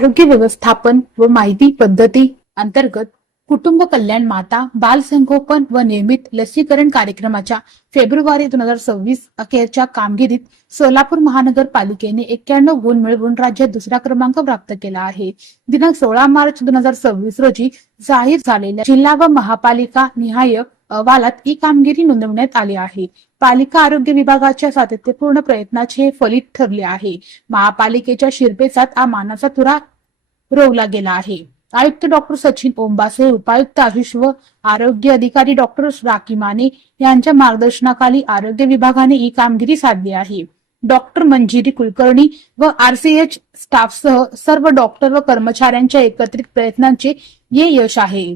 आरोग्य व्यवस्थापन व माहिती पद्धती अंतर्गत कुटुंब कल्याण, माता बाल संगोपन व नियमित लसीकरण कार्यक्रमाच्या फेब्रुवारी 2026 अखेरच्या कामगिरीत सोलापूर महानगरपालिकेने 91 गुण मिळवून राज्यात दुसरा क्रमांक प्राप्त केला आहे. दिनांक 16 मार्च 2026 रोजी जाहीर झालेल्या जिल्हा व महापालिका निहाय अहवालात ही कामगिरी नोंदवण्यात आली आहे. पालिका आरोग्य विभागाच्या सातत्यपूर्ण प्रयत्नाचे हे फलित ठरले आहे. महापालिकेच्या शिरपेचात हा मानाचा तुरा रोवला गेला आहे. आयुक्त डॉक्टर सचिन ओंबासे, उपायुक्त आयुष व आरोग्य अधिकारी डॉक्टर राखी माने यांच्या मार्गदर्शनाखाली आरोग्य विभागाने ही कामगिरी साधली आहे. डॉक्टर मंजिरी कुलकर्णी व आरसीएच स्टाफसह सर्व डॉक्टर व कर्मचाऱ्यांच्या एकत्रित प्रयत्नांचे हे यश आहे.